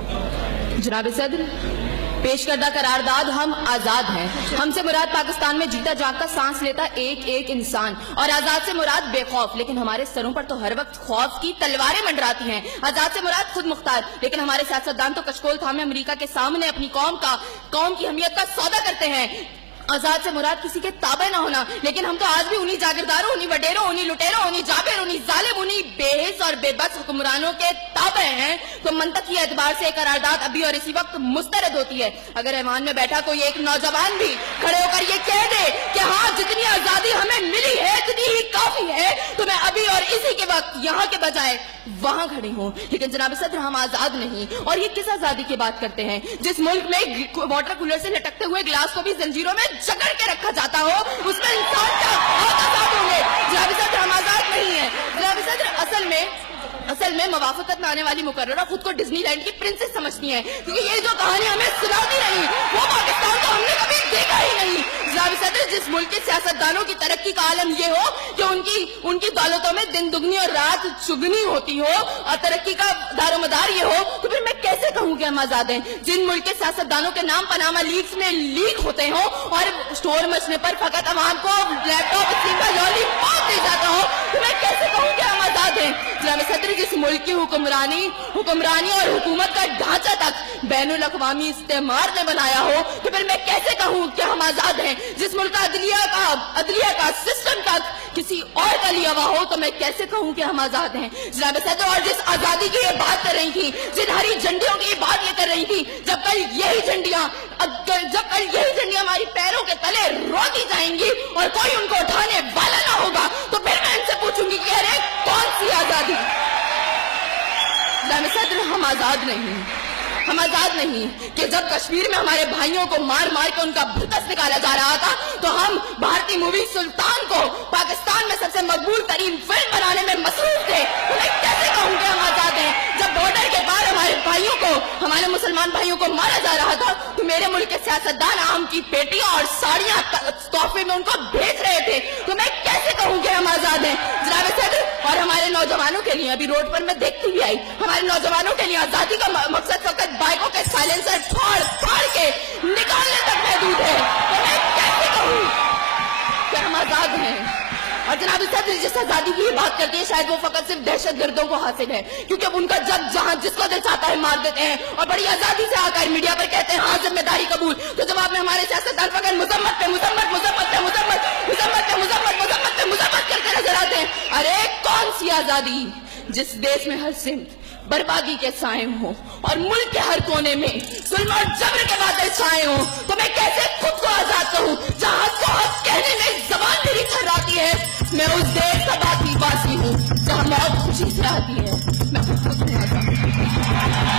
जनाब सदर, पेश करदा करारदाद हम आजाद हैं। हमसे मुराद पाकिस्तान में जीता जागता सांस लेता एक एक इंसान, और आजाद से मुराद बेखौफ, लेकिन हमारे सरों पर तो हर वक्त खौफ की तलवारें मंडराती हैं। आजाद से मुराद खुद मुख्तार, लेकिन हमारे सियासतदान तो कशकोल थामे अमेरिका के सामने अपनी कौम की अहमियत का सौदा करते हैं। आजाद से मुराद किसी के ताबे ना होना, लेकिन हम तो आज भी उन्हीं जागीरदारों, उन्हीं वडेरों, उन्हीं लुटेरों, उन्हीं जाबिर, उन्हीं जालिम, उन्हीं बेहिस और बेबस हुक्मरानों के ताबे हैं। तो मंतकी एतबार से करारदाद अभी और इसी वक्त मुस्तरद होती है। अगर ऐवान में बैठा कोई एक नौजवान भी खड़े होकर ये कह दे कि हाँ, जितनी आजादी हमें मिली है इतनी ही काफी है, तो मैं अभी और इसी के वक्त यहाँ के बजाय वहां खड़ी हूँ। लेकिन जनाब सदर, हम आजाद नहीं। और ये किस आजादी की बात करते हैं जिस मुल्क में वाटर कूलर से लटकते हुए गिलास को भी जंजीरों में जकड़ के रखा जाता हो, उसमें इंसान क्या आजाद होंगे? जनाब सदर, हम आजाद नहीं है। जनाब सदर, असल में मवाफकत में आने वाली मुकर्ररा खुद को डिज्नीलैंड की प्रिंसेस समझती है, क्योंकि ये जो कहानी हमें सुनाती रही वो पाकिस्तान को हमने कभी देखा ही नहीं। जनाब सदर, जिस मुल्क के सियासतदानों की तरक्की का आलम ये हो कि उनकी दौलतों में दिन दुगनी और रात चुगनी होती हो, और तरक्की का दारोमदार ये हो, तो फिर मैं कैसे कहूँ कि हम आजाद हैं? जिन मुल्क के सियासतदानों के नाम पनामा लीक्स में लीक होते हो और स्टोर मचने पर फकत अवाम को लैपटॉप लॉलीपॉप दे जाता हो, तो मैं कैसे कहूँ कि हम आजाद हैं? जनाब सदर, जिस मुल्क की हुक्मरानी और हुकूमत का ढांचा तक बैनुल अक़वामी इस्तेमार ने बनाया हो, तो फिर मैं कैसे कहूँ कि हम आजाद हैं? जिस मुल्क का अदलिया का सिस्टम तक किसी और का लिया हुआ हो, तो मैं कैसे कहूँ कि हम आजाद हैं? जनाब सदर, और जिस आजादी की ये बात कर रही थी, जिन हरी झंडियों की बात ये कर रही थी, जब कल यही झंडियां हमारी पैरों के तले रोती जाएंगी और कोई उनको उठाने वाला ना होगा, तो फिर मैं इनसे पूछूंगी कि अरे कौन सी आजादी? जनाब सदर, हम आजाद नहीं कि जब कश्मीर में हमारे भाइयों को मार मार के उनका भुतस निकाला जा रहा था, तो हम भारतीय मूवी सुल्तान को पाकिस्तान में सबसे मकबूल तरीन फिल्म बनाने में मसरूफ थे। तो मैं कैसे कहूँ कि हम आजाद हैं? जब बॉर्डर के पार हमारे मुसलमान भाइयों को मारा जा रहा था, तो मेरे मुल्क के सियासतदान आम की पेटियां और साड़ियां तोहफे में उनको भेज रहे थे। तो मैं कैसे कहूँ कि हम आजाद हैं? जनाब सदर, और हमारे नौजवानों के लिए, अभी रोड पर मैं देखती भी आई, हमारे नौजवानों के लिए आजादी का मकसद फकत बाइकों के साइलेंसर फाड़ के निकालने तक महदूद है। तो मैं कैसे कहूँ कि हम आजाद हैं? और जनाब सदर, जिस आजादी की बात करती है, शायद वो फकत सिर्फ दहशतगर्दों को हासिल है, क्योंकि अब उनका जब जहां जिसको दिल चाहता है मार देते हैं, और बड़ी आजादी से आकर मीडिया पर कहते हैं हाँ जिम्मेदारी कबूल। तो जवाब में हमारे सियासतदान फकत मुजम्मत करके नजर आते हैं। अरे कौन सी आजादी जिस देश में हर सिमत बर्बादी के साए हो और मुल्क के हर कोने में जुल्म और जबर के बादल छाए हो? तो मैं कैसे खुद को आजाद कहूँ जहाँ हक को हक कहने में जबान मेरी थर्राती है? मैं उस देश का बाकी वासी हूँ जहाँ मौत खुशी से आती है। मैं खुद को आजाद